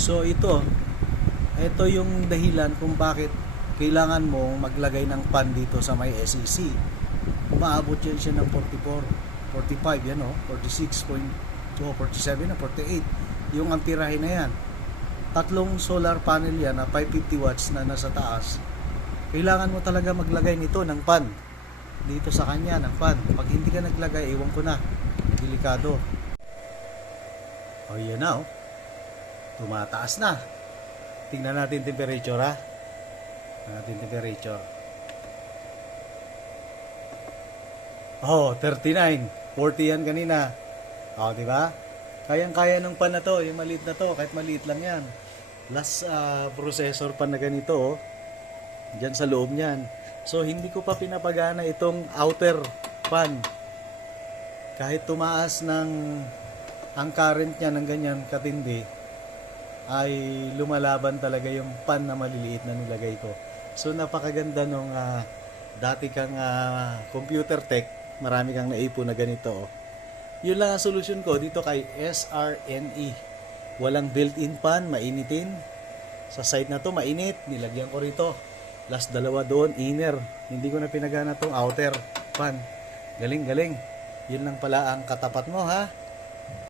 So ito yung dahilan kung bakit kailangan mo maglagay ng pan dito sa may SEC. Umaabot yan siya ng 44, 45 yan o, 46.2, 47 na 48 yung amperahe na yan. Tatlong solar panel yan na 550 watts na nasa taas. Kailangan mo talaga maglagay nito ng pan dito sa kanya ng pan. Pag hindi ka naglagay, iwan ko na, delikado. O yan na o, tumataas na. Tingnan natin temperature ha. Tingnan natin temperature. Oh, 39. 40 yan kanina. Oh, di ba? Kayang-kaya ng pan na to, yung maliit na to, kahit maliit lang yan. Last processor pan na ganito oh. Diyan sa loob niyan. So hindi ko pa pinapagana itong outer pan. Kahit tumaas ang current niya ng ganyan katindi, ay lumalaban talaga yung pan na maliliit na nilagay ko. So napakaganda nung dati kang computer tech, marami kang naipon na ganito. Oh. Yun lang ang solusyon ko dito kay SRNE. Walang built-in pan, mainitin. Sa side na to, mainit. Nilagyan ko rito. Last dalawa doon, inner. Hindi ko na pinagana tong outer pan. Galing, galing. Yun lang pala ang katapat mo ha.